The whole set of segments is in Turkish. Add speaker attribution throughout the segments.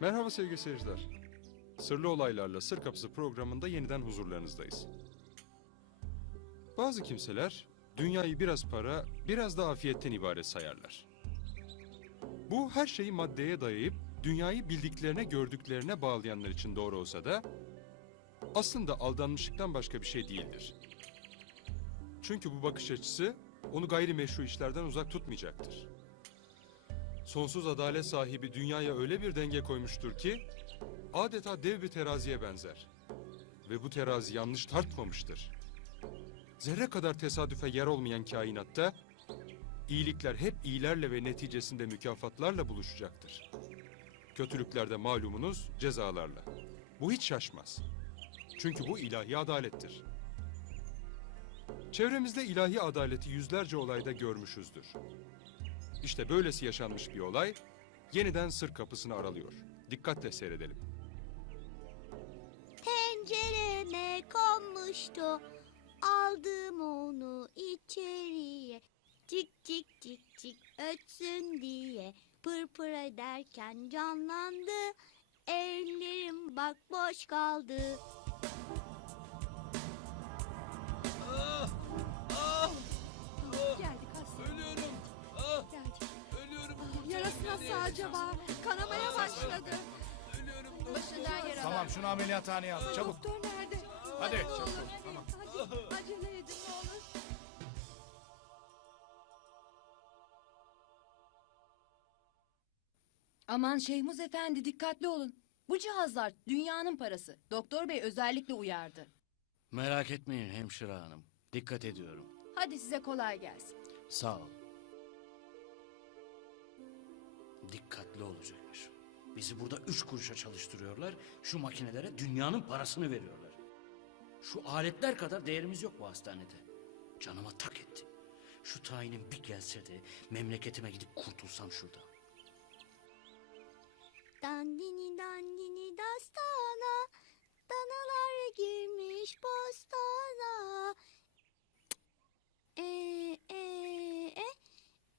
Speaker 1: Merhaba sevgili seyirciler. Sırlı Olaylarla Sır Kapısı programında yeniden huzurlarınızdayız. Bazı kimseler dünyayı biraz para, biraz da afiyetten ibaret sayarlar. Bu her şeyi maddeye dayayıp dünyayı bildiklerine gördüklerine bağlayanlar için doğru olsa da aslında aldanmışlıktan başka bir şey değildir. Çünkü bu bakış açısı onu gayrimeşru işlerden uzak tutmayacaktır. Sonsuz adalet sahibi dünyaya öyle bir denge koymuştur ki adeta dev bir teraziye benzer. Ve bu terazi yanlış tartmamıştır. Zerre kadar tesadüfe yer olmayan kainatta iyilikler hep iyilerle ve neticesinde mükafatlarla buluşacaktır. Kötülükler de malumunuz cezalarla. Bu hiç şaşmaz. Çünkü bu ilahi adalettir. Çevremizde ilahi adaleti yüzlerce olayda görmüşüzdür. İşte böylesi yaşanmış bir olay yeniden sır kapısını aralıyor. Dikkatle seyredelim.
Speaker 2: Pencereme konmuştu. Aldım onu içeriye. Cik cik cik cik ötsün diye. Pır pır ederken canlandı. Ellerim bak boş kaldı.
Speaker 3: Geldik Yarası nasıl acaba? Kanamaya başladı. Başından yaralar.
Speaker 4: Tamam şunu ameliyathaneye al çabuk.
Speaker 3: Doktor nerede?
Speaker 4: Hadi.
Speaker 3: Ne olur. Hadi acele edin ne olur.
Speaker 5: Aman Şeyhmuz Efendi dikkatli olun. Bu cihazlar dünyanın parası. Doktor bey özellikle uyardı.
Speaker 6: Merak etmeyin hemşire hanım. Dikkat ediyorum.
Speaker 5: Hadi size kolay gelsin.
Speaker 6: Sağ ol. Dikkatli olacakmış. Bizi burada üç kuruşa çalıştırıyorlar. Şu makinelere dünyanın parasını veriyorlar. Şu aletler kadar değerimiz yok bu hastanede. Canıma tak etti. Şu tayinim bir gelse de memleketime gidip kurtulsam şuradan.
Speaker 2: Dandini dandini dastana. Danalar girmiş bostana. E e e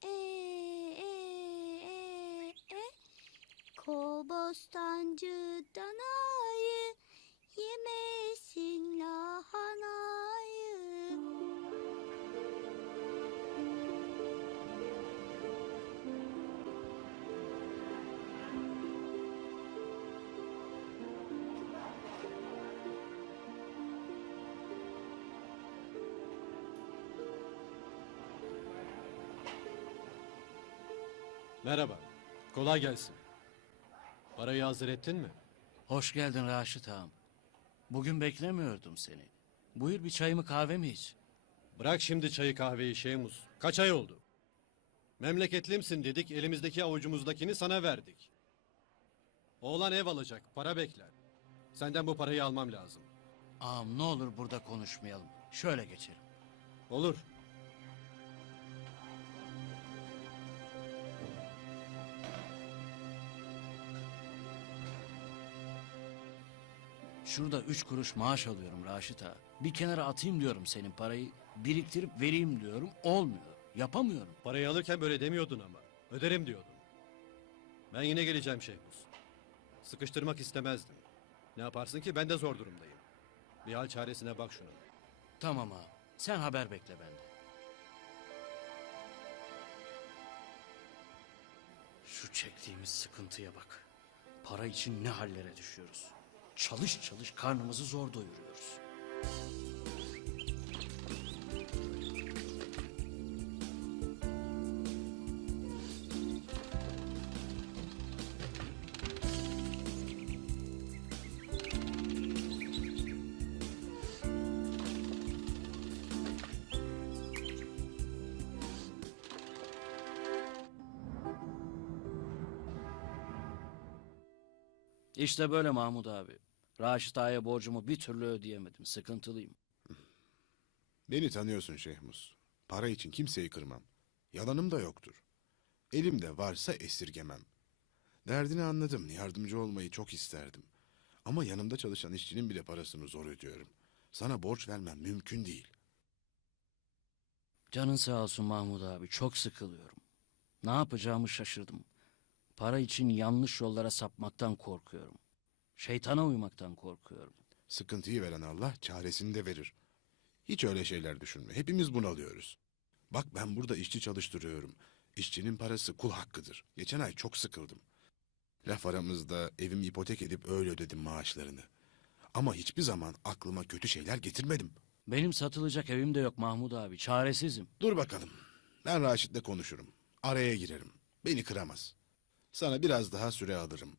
Speaker 2: e e e e Kol bostancı danayı yemesin lahanayı.
Speaker 7: Merhaba. Kolay gelsin. Parayı hazır ettin mi?
Speaker 6: Hoş geldin Raşit ağam. Bugün beklemiyordum seni. Buyur bir çayımı kahvemi iç.
Speaker 7: Bırak şimdi çayı kahveyi Şeymuz. Kaç ay oldu? Memleketlimsin dedik, elimizdeki avucumuzdakini sana verdik. Oğlan ev alacak, para bekler. Senden bu parayı almam lazım.
Speaker 6: Ağam ne olur burada konuşmayalım. Şöyle geçelim.
Speaker 7: Olur.
Speaker 6: Şurada üç kuruş maaş alıyorum Raşit ağa. Bir kenara atayım diyorum senin parayı. Biriktirip vereyim diyorum. Olmuyor. Yapamıyorum.
Speaker 7: Parayı alırken böyle demiyordun ama. Öderim diyordun. Ben yine geleceğim Şeymuz. Sıkıştırmak istemezdim. Ne yaparsın ki ben de zor durumdayım. Bir hal çaresine bak şunun.
Speaker 6: Tamam ağa. Sen haber bekle benden. Şu çektiğimiz sıkıntıya bak. Para için ne hallere düşüyoruz. Çalış çalış karnımızı zor doyuruyoruz. İşte böyle Mahmut abi. Raşit Ağa'ya borcumu bir türlü ödeyemedim. Sıkıntılıyım.
Speaker 8: Beni tanıyorsun Şehmus. Para için kimseyi kırmam. Yalanım da yoktur. Elimde varsa esirgemem. Derdini anladım. Yardımcı olmayı çok isterdim. Ama yanımda çalışan işçinin bile parasını zor ödüyorum. Sana borç vermem mümkün değil.
Speaker 6: Canın sağ olsun Mahmut abi. Çok sıkılıyorum. Ne yapacağımı şaşırdım. Para için yanlış yollara sapmaktan korkuyorum. Şeytana uymaktan korkuyorum.
Speaker 8: Sıkıntıyı veren Allah çaresini de verir. Hiç öyle şeyler düşünme. Hepimiz bunalıyoruz. Bak ben burada işçi çalıştırıyorum. İşçinin parası kul hakkıdır. Geçen ay çok sıkıldım. Laf aramızda evimi ipotek edip öyle ödedim maaşlarını. Ama hiçbir zaman aklıma kötü şeyler getirmedim.
Speaker 6: Benim satılacak evim de yok Mahmud abi. Çaresizim.
Speaker 8: Dur bakalım. Ben Raşit'le konuşurum. Araya girerim. Beni kıramaz. Sana biraz daha süre alırım.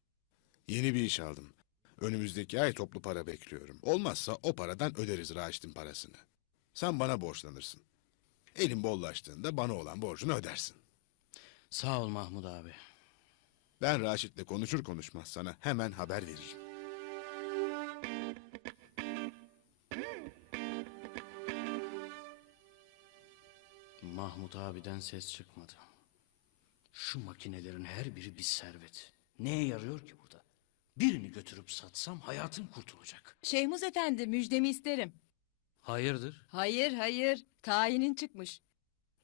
Speaker 8: Yeni bir iş aldım. Önümüzdeki ay toplu para bekliyorum. Olmazsa o paradan öderiz Raşit'in parasını. Sen bana borçlanırsın. Elin bollaştığında bana olan borcunu ödersin.
Speaker 6: Sağ ol Mahmud abi.
Speaker 8: Ben Raşit'le konuşur konuşmaz sana hemen haber veririm.
Speaker 6: Mahmut abiden ses çıkmadı. Şu makinelerin her biri bir servet. Neye yarıyor ki burada? Birini götürüp satsam hayatım kurtulacak.
Speaker 5: Şeyhmuz Efendi müjdemi isterim.
Speaker 6: Hayırdır?
Speaker 5: Hayır hayır tayinin çıkmış.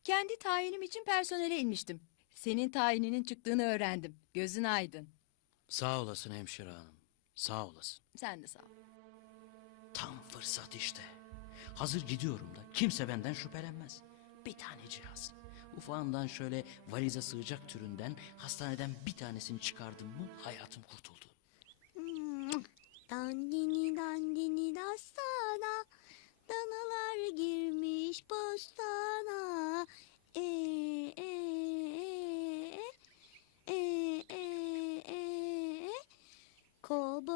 Speaker 5: Kendi tayinim için personele inmiştim. Senin tayininin çıktığını öğrendim. Gözün aydın.
Speaker 6: Sağ olasın hemşire hanım. Sağ olasın.
Speaker 5: Sen de sağ ol.
Speaker 6: Tam fırsat işte. Hazır gidiyorum da kimse benden şüphelenmez. Bir tane cihaz. Ufağından şöyle valize sığacak türünden hastaneden bir tanesini çıkardım mı hayatım kurtuldu.
Speaker 2: Dandini dandini dastana. Danalar girmiş bostana e e e e e e e. Kol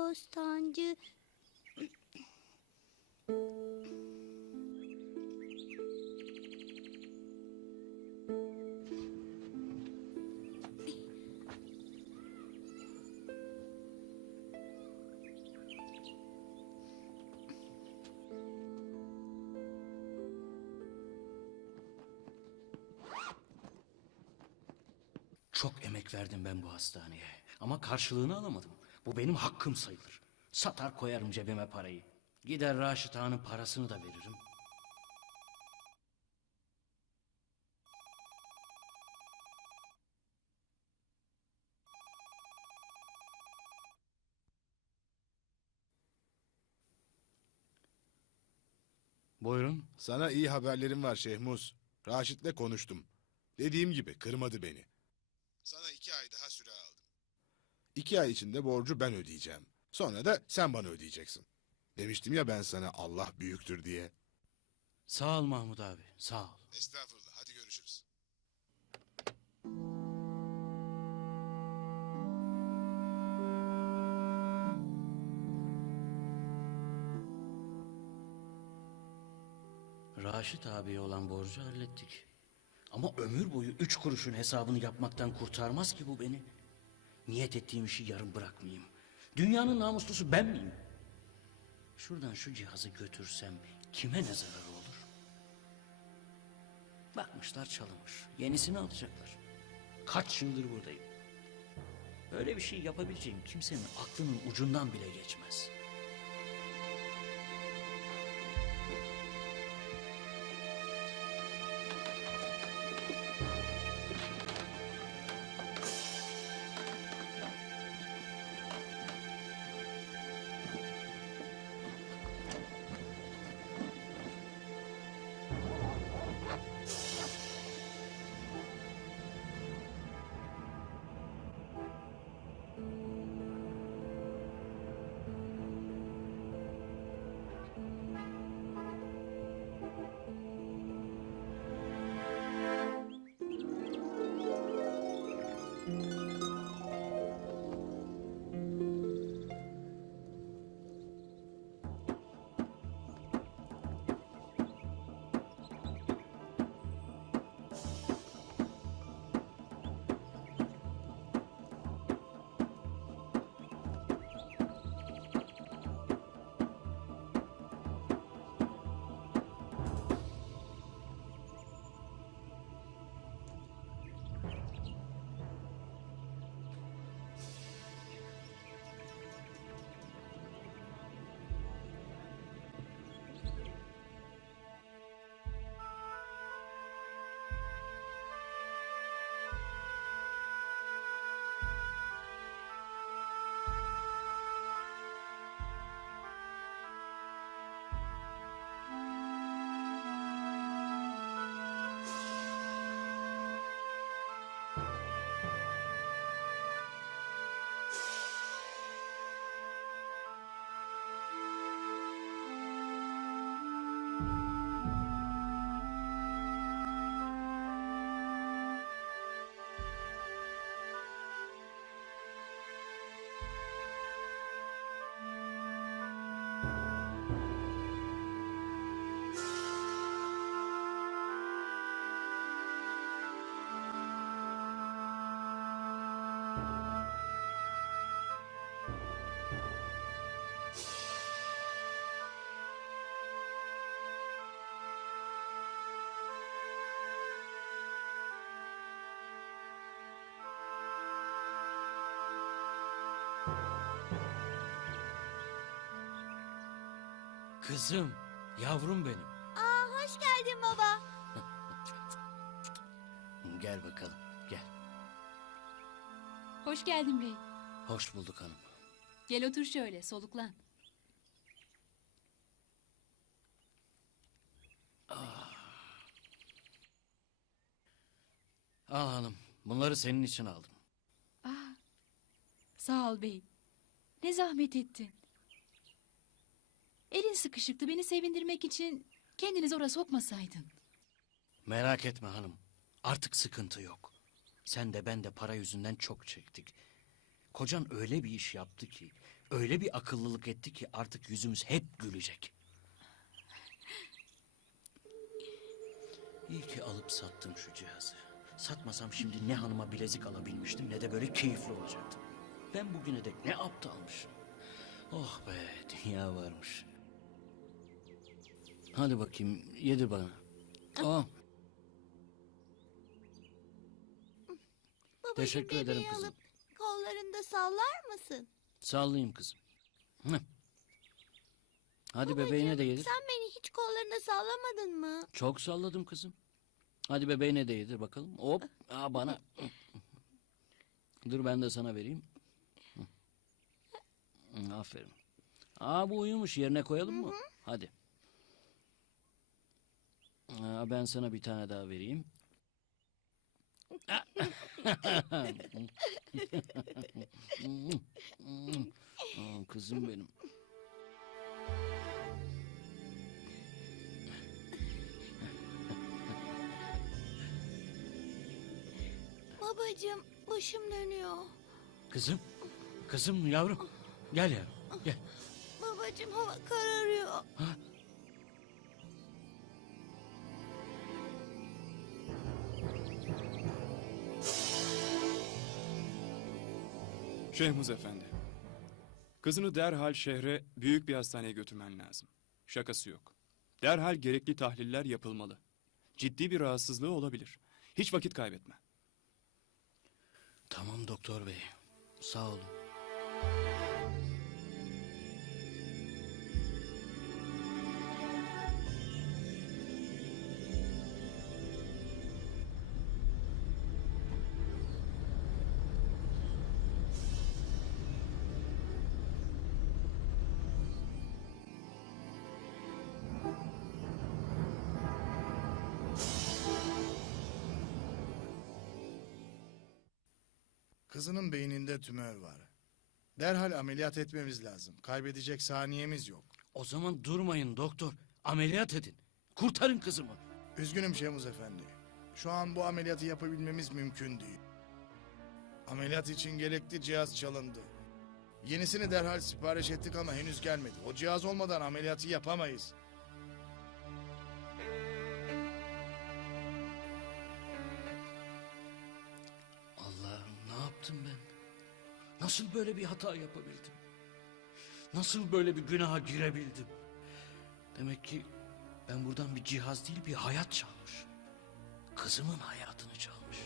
Speaker 6: verdim ben bu hastaneye. Ama karşılığını alamadım. Bu benim hakkım sayılır. Satar koyarım cebime parayı. Gider Raşit Ağa'nın parasını da veririm. Buyurun.
Speaker 8: Sana iyi haberlerim var Şehmuz. Raşit'le konuştum. Dediğim gibi kırmadı beni. Sana iki ay daha süre aldım. İki ay içinde borcu ben ödeyeceğim. Sonra da sen bana ödeyeceksin. Demiştim ya ben sana Allah büyüktür diye.
Speaker 6: Sağ ol Mahmut abi. Sağ ol.
Speaker 8: Estağfurullah. Hadi görüşürüz.
Speaker 6: Raşit abiye olan borcu hallettik. Ama ömür boyu üç kuruşun hesabını yapmaktan kurtarmaz ki bu beni. Niyet ettiğim işi yarım bırakmayayım. Dünyanın namuslusu ben miyim? Şuradan şu cihazı götürsem kime ne zararı olur? Bakmışlar çalınmış. Yenisini alacaklar. Kaç yıldır buradayım. Böyle bir şey yapabileceğim kimsenin aklının ucundan bile geçmez. Kızım, yavrum benim.
Speaker 2: Aa hoş geldin baba.
Speaker 6: Gel bakalım, gel.
Speaker 5: Hoş geldin bey.
Speaker 6: Hoş bulduk hanım.
Speaker 5: Gel otur şöyle soluklan.
Speaker 6: Al hanım, bunları senin için aldım.
Speaker 5: Aa, sağ ol bey. Ne zahmet ettin. Elin sıkışıktı beni sevindirmek için kendini zora sokmasaydın.
Speaker 6: Merak etme hanım, artık sıkıntı yok. Sen de ben de para yüzünden çok çektik. Kocan öyle bir iş yaptı ki, öyle bir akıllılık etti ki artık yüzümüz hep gülecek. İyi ki alıp sattım şu cihazı. Satmasam şimdi ne hanıma bilezik alabilmiştim ne de böyle keyifli olacaktım. Ben bugüne dek ne aptalmışım. Oh be dünya varmış. Hadi bakayım yedir bana. Oh.
Speaker 2: Babacığım
Speaker 6: Teşekkür ederim kızım.
Speaker 2: alıp kollarında sallar mısın?
Speaker 6: Sallayayım kızım. Hı. Hadi bebeğine de yedir.
Speaker 2: Sen beni hiç kollarında sallamadın mı?
Speaker 6: Çok salladım kızım. Hadi bebeğine de yedir bakalım. Hop. Aa, bana. Dur ben de sana vereyim. Hı, Aferin. Aa bu uyumuş yerine koyalım mı? Hadi. Aa, ben sana bir tane daha vereyim. Aa, kızım benim.
Speaker 2: Babacığım başım dönüyor.
Speaker 6: Kızım. Kızım yavrum. Gel yavrum. Gel.
Speaker 2: Babacığım hava kararıyor.
Speaker 9: Şehmuz Efendi. Kızını derhal şehre büyük bir hastaneye götürmen lazım. Şakası yok. Derhal gerekli tahliller yapılmalı. Ciddi bir rahatsızlığı olabilir. Hiç vakit kaybetme.
Speaker 6: Tamam doktor bey. Sağ olun.
Speaker 4: Kızının beyninde tümör var. Derhal ameliyat etmemiz lazım. Kaybedecek saniyemiz yok.
Speaker 6: O zaman durmayın doktor. Ameliyat edin. Kurtarın kızımı.
Speaker 4: Üzgünüm Şemuz Efendi. Şu an bu ameliyatı yapabilmemiz mümkün değil. Ameliyat için gerekli cihaz çalındı. Yenisini derhal sipariş ettik ama henüz gelmedi. O cihaz olmadan ameliyatı yapamayız.
Speaker 6: Nasıl böyle bir hata yapabildim? Nasıl böyle bir günaha girebildim? Demek ki ben buradan bir cihaz değil bir hayat çalmışım. Kızımın hayatını çalmış.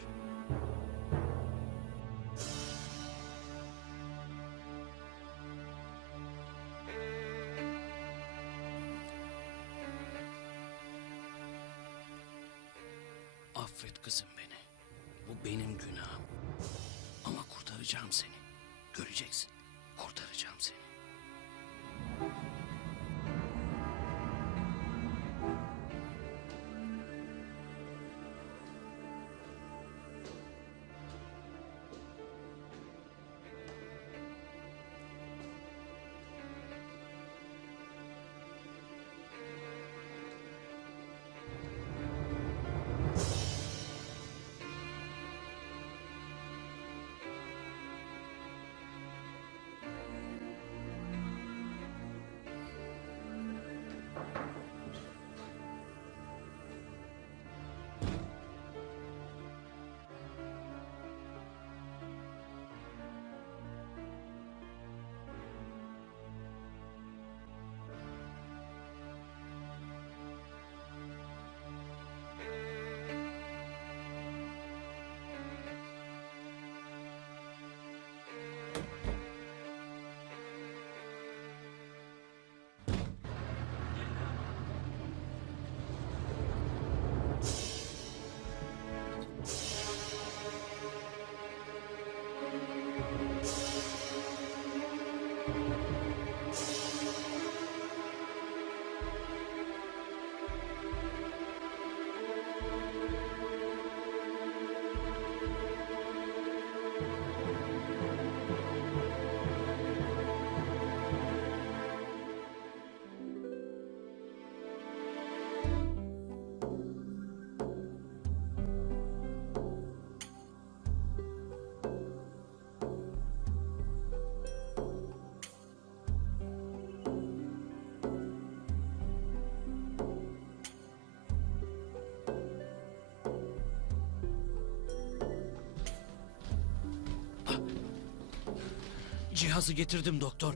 Speaker 6: Cihazı getirdim doktor.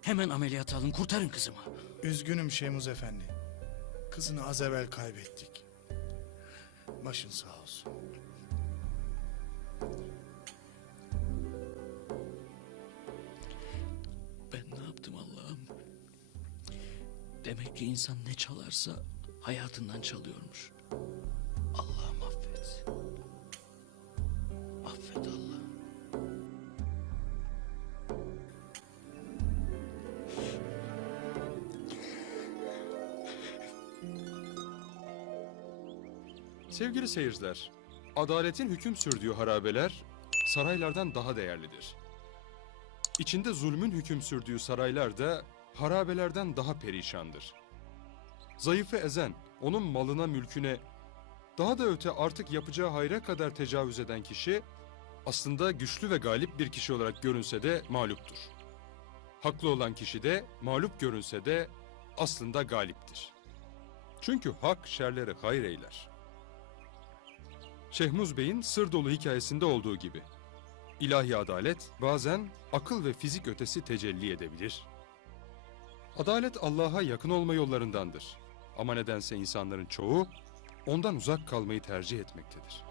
Speaker 6: Hemen ameliyat alın kurtarın kızımı.
Speaker 4: Üzgünüm Şemuz Efendi. Kızını az evvel kaybettik. Başın sağ olsun.
Speaker 6: Ben ne yaptım Allah'ım? Demek ki insan ne çalarsa hayatından çalıyormuş.
Speaker 1: Sevgili seyirciler, adaletin hüküm sürdüğü harabeler saraylardan daha değerlidir. İçinde zulmün hüküm sürdüğü saraylar da harabelerden daha perişandır. Zayıfı ezen, onun malına mülküne, daha da öte artık yapacağı hayra kadar tecavüz eden kişi, aslında güçlü ve galip bir kişi olarak görünse de mağluptur. Haklı olan kişi de mağlup görünse de aslında galiptir. Çünkü hak şerleri hayır eyler. Şehmuz Bey'in sır dolu hikayesinde olduğu gibi. İlahi adalet bazen akıl ve fizik ötesi tecelli edebilir. Adalet Allah'a yakın olma yollarındandır. Ama nedense insanların çoğu ondan uzak kalmayı tercih etmektedir.